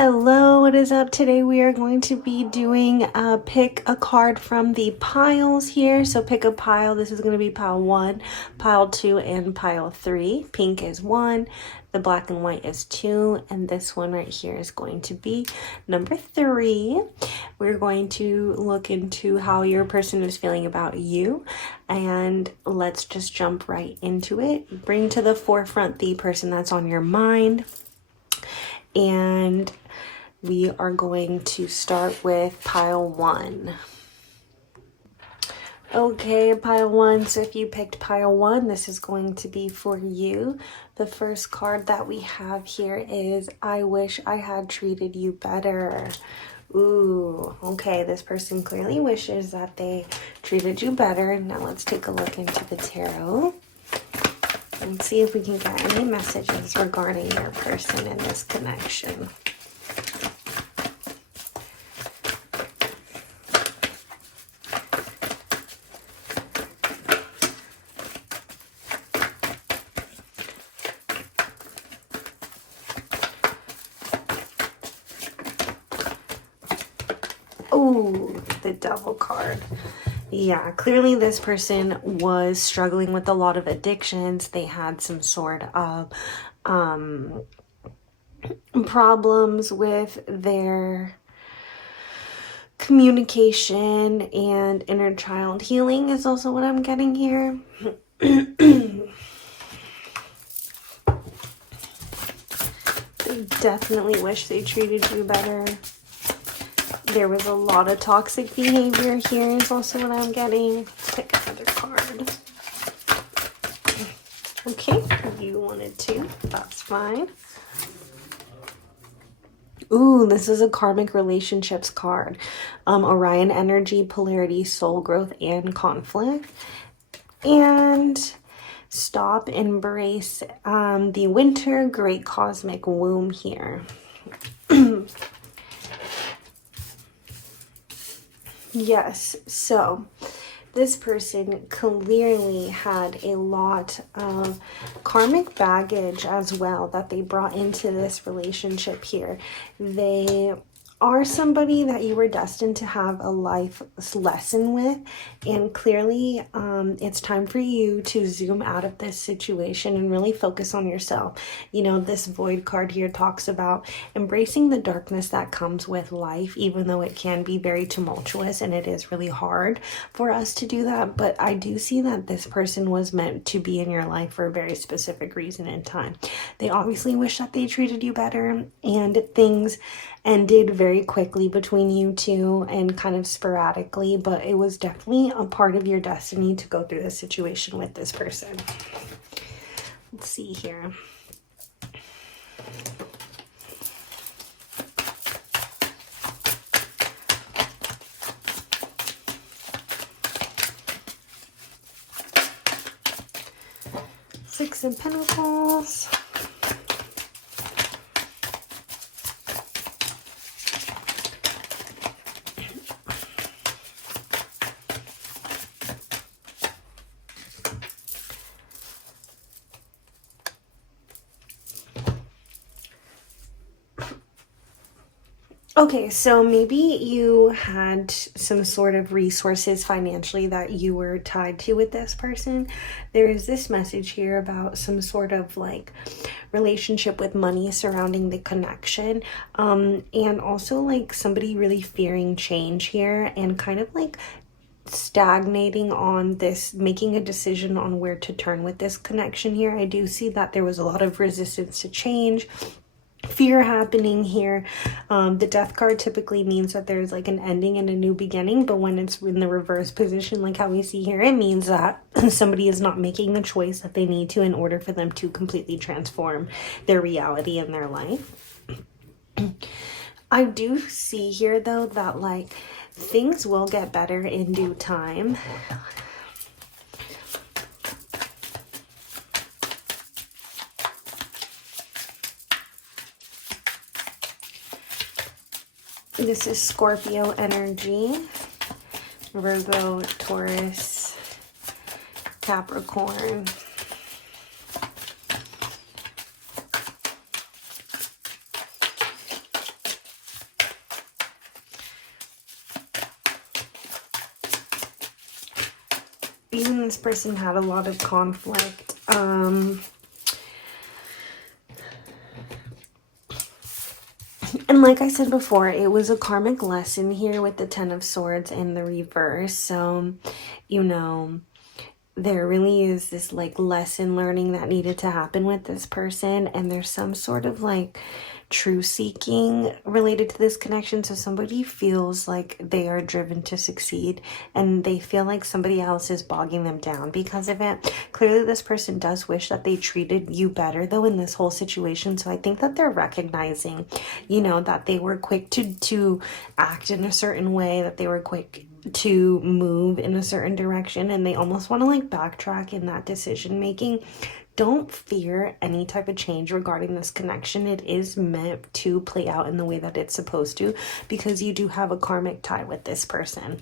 Hello, what is up? Today we are going to be doing pick a card from the piles here. So pick a pile. This is going to be pile 1, pile 2, and pile 3. Pink is 1, the black and white is 2, and this one right here is going to be number 3. We're going to look into how your person is feeling about you, and let's just jump right into it. Bring to the forefront the person that's on your mind. And we are going to start with pile 1. Okay, pile 1. So if you picked pile 1, this is going to be for you. The first card that we have here is I wish I had treated you better. Ooh, okay, this person clearly wishes that they treated you better. Now let's take a look into the tarot and see if we can get any messages regarding your person in this connection. Oh, the Devil card. Yeah, clearly this person was struggling with a lot of addictions. They had some sort of problems with their communication, and inner child healing is also what I'm getting here. They definitely wish they treated you better. There was a lot of toxic behavior here is also what I'm getting. Let's pick another card. Okay, you wanted to. That's fine. Ooh, this is a karmic relationships card. Orion energy, polarity, soul growth, and conflict. And stop, embrace the winter, great cosmic womb here. Yes, so this person clearly had a lot of karmic baggage as well that they brought into this relationship here. They are somebody that you were destined to have a life lesson with, and clearly it's time for you to zoom out of this situation and really focus on yourself. You know, this void card here talks about embracing the darkness that comes with life, even though it can be very tumultuous and it is really hard for us to do that. But I do see that this person was meant to be in your life for a very specific reason and time. They obviously wish that they treated you better, and things ended very quickly between you two and kind of sporadically, but it was definitely a part of your destiny to go through this situation with this person. Let's see here. Six of Pentacles. Okay, so maybe you had some sort of resources financially that you were tied to with this person. There is this message here about some sort of like relationship with money surrounding the connection, and also like somebody really fearing change here and kind of like stagnating on this, making a decision on where to turn with this connection here. I do see that there was a lot of resistance to change, fear happening here. The death card typically means that there's like an ending and a new beginning, but when it's in the reverse position like how we see here, it means that somebody is not making the choice that they need to in order for them to completely transform their reality in their life. I do see here though that like things will get better in due time. This is Scorpio energy, Virgo, Taurus, Capricorn. even this person had a lot of conflict. And like I said before, it was a karmic lesson here with the Ten of Swords in the reverse. So, you know, there really is this like lesson learning that needed to happen with this person, and there's some sort of like true seeking related to this connection. So somebody feels like they are driven to succeed and they feel like somebody else is bogging them down because of it. Clearly this person does wish that they treated you better though in this whole situation. So I think that they're recognizing, you know, that they were quick to act in a certain way, that they were quick to move in a certain direction, and they almost want to like backtrack in that decision making. Don't fear any type of change regarding this connection. It is meant to play out in the way that it's supposed to, because you do have a karmic tie with this person.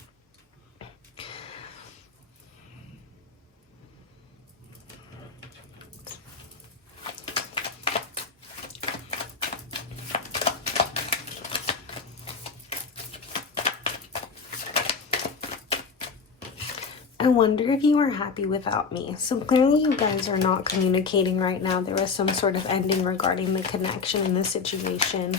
I wonder if you are happy without me. So clearly you guys are not communicating right now. There was some sort of ending regarding the connection in this situation.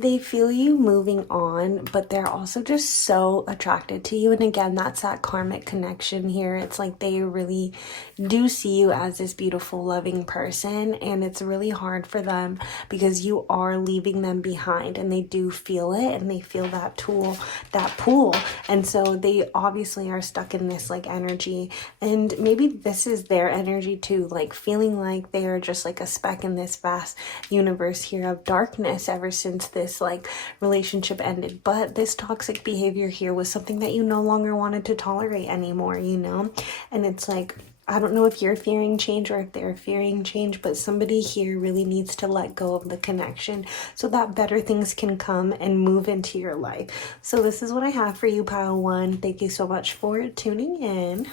They feel you moving on, but they're also just so attracted to you. And again, that's that karmic connection here. It's like they really do see you as this beautiful, loving person, and it's really hard for them because you are leaving them behind, and they do feel it, and they feel that pull. And so they obviously are stuck in this like energy, and maybe this is their energy too, like feeling like they are just like a speck in this vast universe here of darkness ever since this like relationship ended. But this toxic behavior here was something that you no longer wanted to tolerate anymore, you know? And it's like, I don't know if you're fearing change or if they're fearing change, but somebody here really needs to let go of the connection so that better things can come and move into your life. So this is what I have for you, pile one. Thank you so much for tuning in.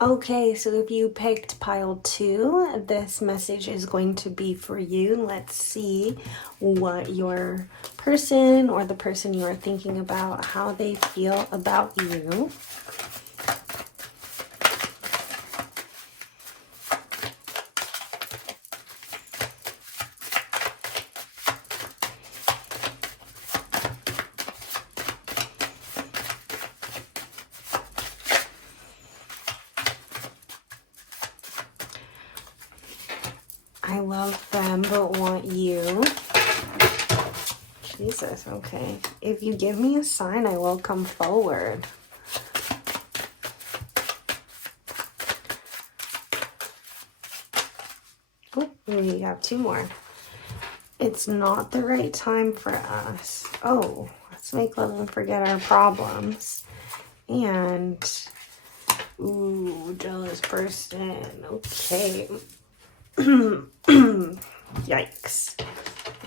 Okay, so if you picked pile two, this message is going to be for you. Let's see what your person or the person you are thinking about, how they feel about you. I love them but want you. Jesus, okay. If you give me a sign, I will come forward. Oh, we have two more. It's not the right time for us. Oh, let's make love and forget our problems. And, ooh, jealous person. Okay. Yikes.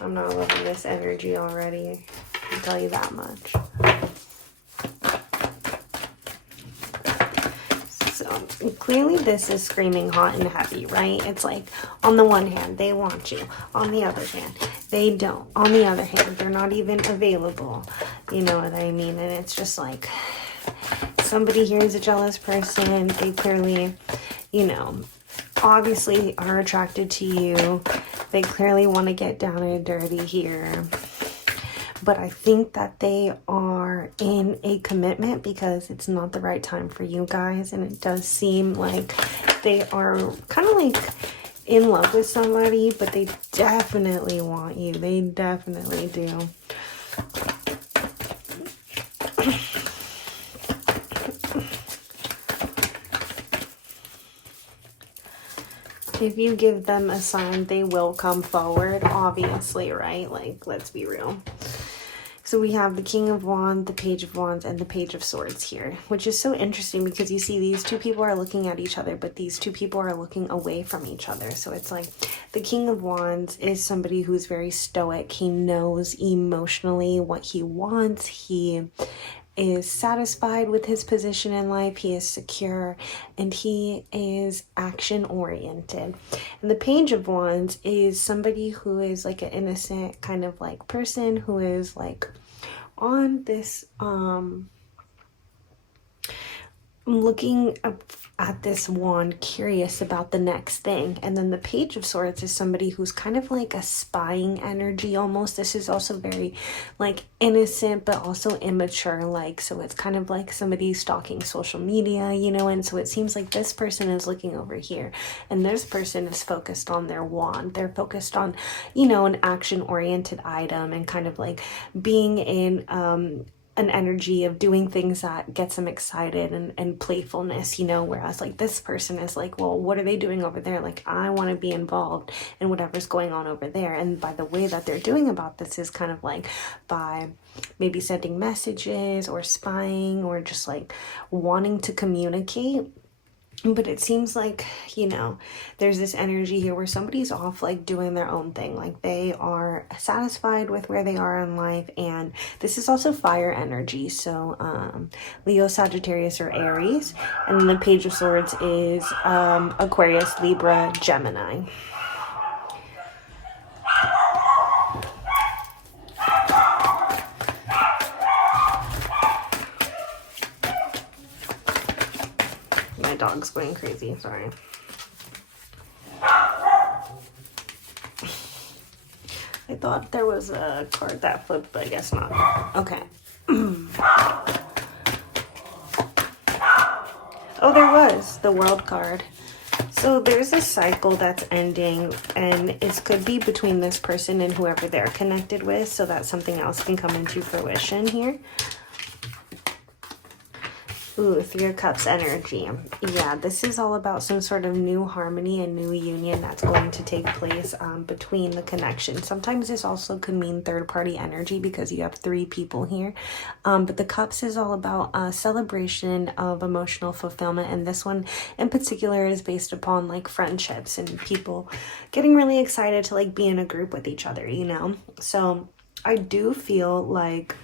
I'm not loving this energy already. I can tell you that much. So clearly this is screaming hot and heavy, right? It's like, on the one hand, they want you. On the other hand, they don't. On the other hand, they're not even available. You know what I mean? And it's just like, somebody here is a jealous person. They clearly, you know, obviously are attracted to you. They clearly want to get down and dirty here. But I think that they are in a commitment because it's not the right time for you guys. And it does seem like they are kind of like in love with somebody, but they definitely want you. They definitely do. If you give them a sign, they will come forward, obviously, right? Like, let's be real. So we have the King of Wands, the Page of Wands, and the Page of Swords here, which is so interesting because you see these two people are looking at each other, but these two people are looking away from each other. So it's like the King of Wands is somebody who's very stoic. He knows emotionally what he wants. He is satisfied with his position in life, he is secure, and he is action oriented. And the Page of Wands is somebody who is like an innocent kind of like person who is like on this looking at this wand, curious about the next thing. And then the Page of Swords is somebody who's kind of like a spying energy almost. This is also very like innocent but also immature, like, so it's kind of like somebody stalking social media, you know. And so it seems like this person is looking over here and this person is focused on their wand. They're focused on, you know, an action oriented item and kind of like being in an energy of doing things that gets them excited and playfulness, you know, whereas like this person is like, well, what are they doing over there? Like, I want to be involved in whatever's going on over there. And by the way that they're doing about this is kind of like by maybe sending messages or spying or just like wanting to communicate. But it seems like, you know, there's this energy here where somebody's off like doing their own thing. Like they are satisfied with where they are in life. And this is also fire energy. So Leo, Sagittarius, or Aries. And then the Page of Swords is Aquarius, Libra, Gemini. My dog's going crazy, sorry. I thought there was a card that flipped, but I guess not. Okay. Oh, there was the World card. So there's a cycle that's ending, and it could be between this person and whoever they're connected with, so that something else can come into fruition here. Ooh, Three of Cups energy. Yeah, this is all about some sort of new harmony and new union that's going to take place between the connection. Sometimes this also could mean third-party energy because you have three people here. But the Cups is all about a celebration of emotional fulfillment. And this one in particular is based upon like friendships and people getting really excited to like be in a group with each other, you know? So I do feel like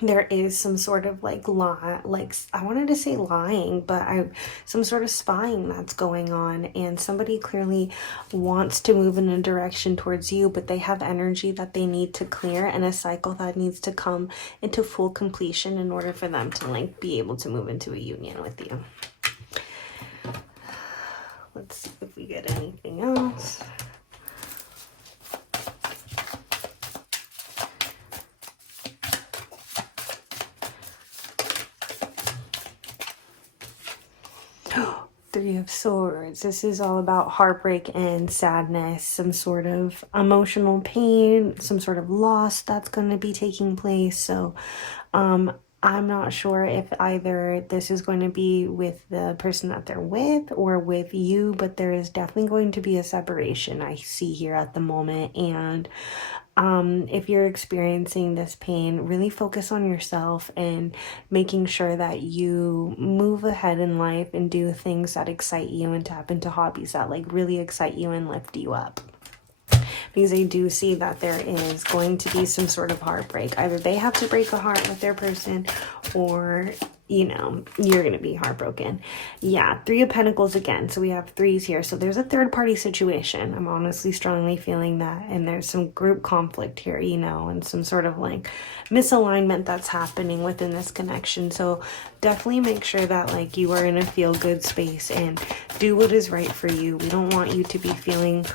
there is some sort of like lie, like I wanted to say lying, but some sort of spying that's going on, and somebody clearly wants to move in a direction towards you, but they have energy that they need to clear and a cycle that needs to come into full completion in order for them to like be able to move into a union with you. Let's see if we get anything else. Three of Swords. This is all about heartbreak and sadness, some sort of emotional pain, some sort of loss that's going to be taking place. So I'm not sure if either this is going to be with the person that they're with or with you, but there is definitely going to be a separation I see here at the moment. And if you're experiencing this pain, really focus on yourself and making sure that you move ahead in life and do things that excite you and tap into hobbies that like really excite you and lift you up. Because I do see that there is going to be some sort of heartbreak. Either they have to break a heart with their person or, you know, you're going to be heartbroken. Yeah, Three of Pentacles again. So we have threes here. So there's a third party situation. I'm honestly strongly feeling that. And there's some group conflict here, you know, and some sort of like misalignment that's happening within this connection. So definitely make sure that like you are in a feel good space and do what is right for you. We don't want you to be feeling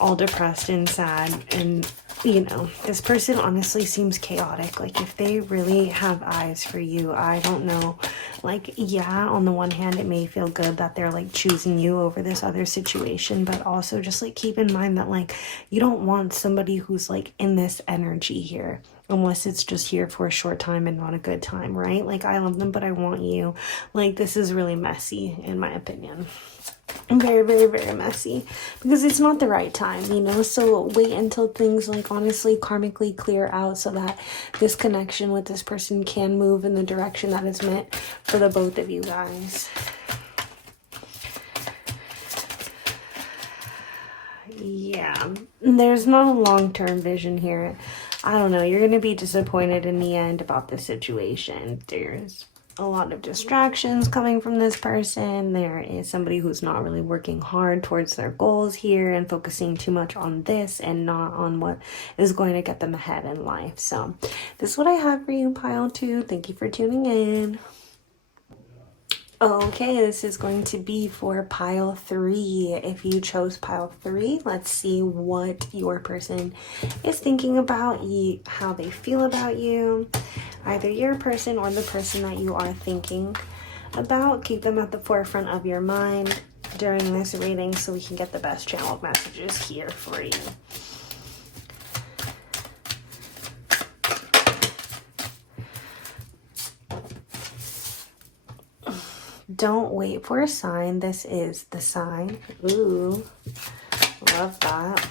all depressed and sad. And you know, this person honestly seems chaotic. Like if they really have eyes for you, I don't know, like, yeah, on the one hand it may feel good that they're like choosing you over this other situation, but also just like keep in mind that like you don't want somebody who's like in this energy here unless it's just here for a short time and not a good time, right? Like I love them but I want you. Like this is really messy in my opinion. Very, very, very messy, because it's not the right time, you know. So wait until things like honestly karmically clear out, so that this connection with this person can move in the direction that is meant for the both of you guys. Yeah, there's not a long-term vision here. I don't know, you're gonna be disappointed in the end about this situation. There's a lot of distractions coming from this person. There is somebody who's not really working hard towards their goals here and focusing too much on this and not on what is going to get them ahead in life. So this is what I have for you, pile 2. Thank you for tuning in. Okay, this is going to be for pile 3. If you chose pile 3, let's see what your person is thinking about you, how they feel about you. Either your person or the person that you are thinking about. Keep them at the forefront of your mind during this reading so we can get the best channeled messages here for you. Don't wait for a sign. This is the sign. Ooh, love that.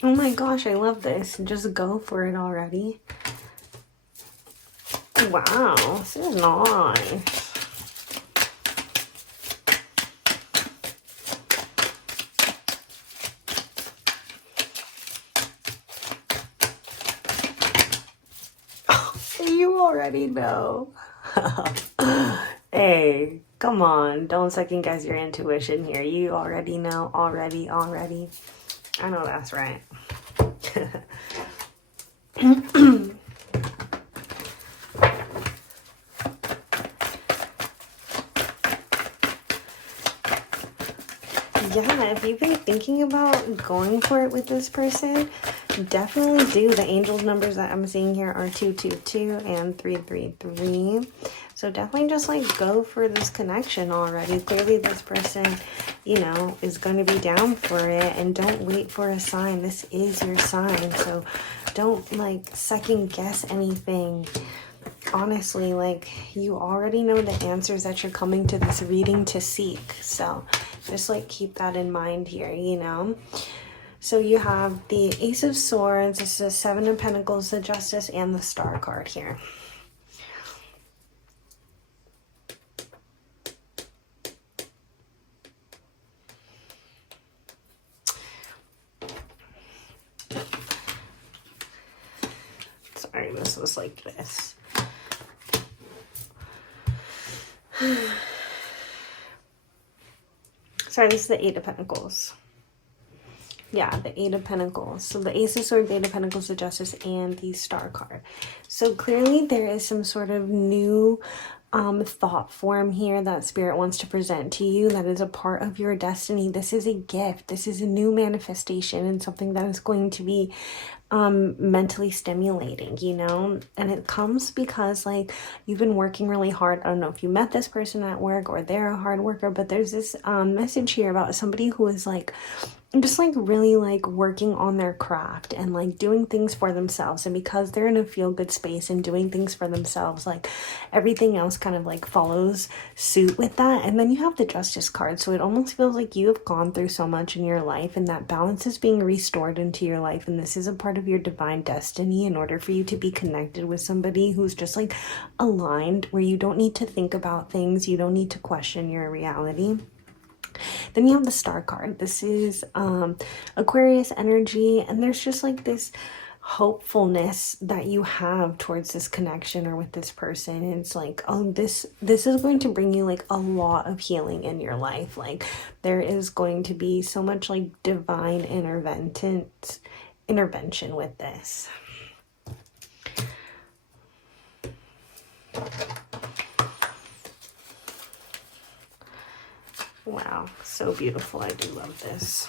Oh my gosh, I love this. Just go for it already. Wow, this is nice. You already know. Hey, come on. Don't second guess your intuition here. You already know. Already. I know that's right. Yeah, if you've been thinking about going for it with this person, definitely do. The angel numbers that I'm seeing here are 222 and 333. So definitely just like go for this connection already. Clearly this person, you know, is going to be down for it, and don't wait for a sign. This is your sign. So don't like second guess anything. Honestly, like you already know the answers that you're coming to this reading to seek. So just like keep that in mind here, you know. So you have the Ace of Swords, this is the 7 of Pentacles, the Justice, and the Star card here. Sorry, this was like this. Sorry, this is the 8 of Pentacles. Yeah, the 8 of Pentacles. So the Ace of Swords, 8 of Pentacles, the Justice, and the Star card. So clearly there is some sort of new thought form here that Spirit wants to present to you that is a part of your destiny. This is a gift. This is a new manifestation and something that is going to be mentally stimulating, you know. And it comes because like you've been working really hard. I don't know if you met this person at work or they're a hard worker, but there's this message here about somebody who is like just like really like working on their craft and like doing things for themselves. And because they're in a feel good space and doing things for themselves, like everything else kind of like follows suit with that. And then you have the Justice card, so it almost feels like you have gone through so much in your life and that balance is being restored into your life, and this is a part of your divine destiny in order for you to be connected with somebody who's just like aligned, where you don't need to think about things, you don't need to question your reality. Then you have the Star card. This is Aquarius energy, and there's just like this hopefulness that you have towards this connection or with this person. And it's like, oh, this is going to bring you like a lot of healing in your life. Like there is going to be so much like divine intervention with this. Wow, so beautiful. I do love this.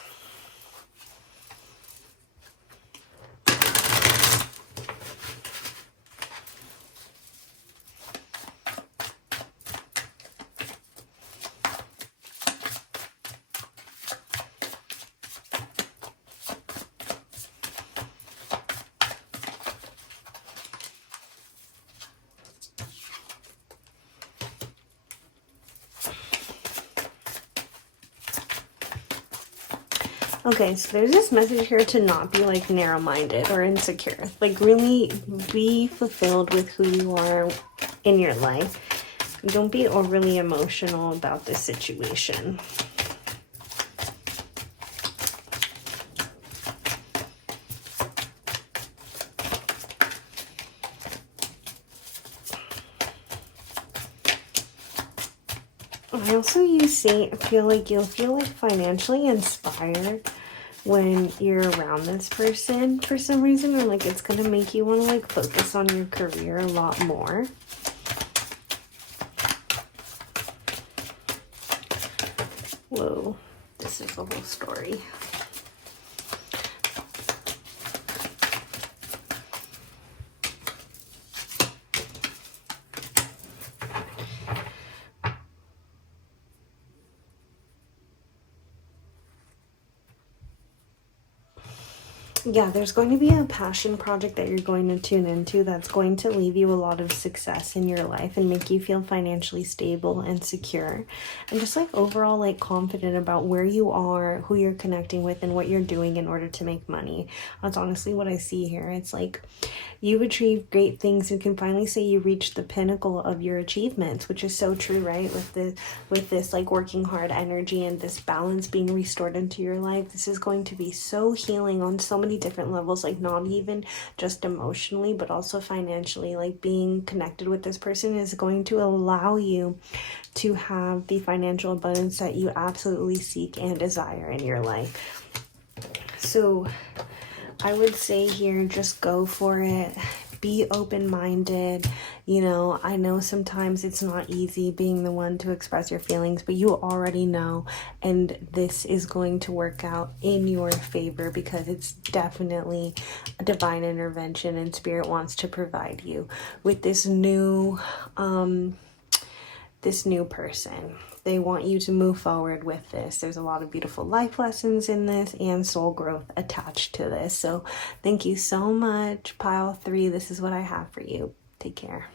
Okay, so there's this message here to not be like narrow-minded or insecure. Like really be fulfilled with who you are in your life. Don't be overly emotional about this situation. I also feel like you'll feel like financially inspired when you're around this person for some reason, or like it's gonna make you want to like focus on your career a lot more. Whoa, this is the whole story. Yeah, there's going to be a passion project that you're going to tune into that's going to leave you a lot of success in your life and make you feel financially stable and secure. And just like overall like confident about where you are, who you're connecting with, and what you're doing in order to make money. That's honestly what I see here. It's like you've achieved great things. You can finally say you reached the pinnacle of your achievements, which is so true, right? With this like working hard energy and this balance being restored into your life, this is going to be so healing on so many different levels, like not even just emotionally, but also financially. Like being connected with this person is going to allow you to have the financial abundance that you absolutely seek and desire in your life. So I would say here, just go for it. Be open-minded. You know, I know sometimes it's not easy being the one to express your feelings, but you already know, and this is going to work out in your favor because it's definitely a divine intervention, and Spirit wants to provide you with this new person. They want you to move forward with this. There's a lot of beautiful life lessons in this and soul growth attached to this. So thank you so much, Pile 3. This is what I have for you. Take care.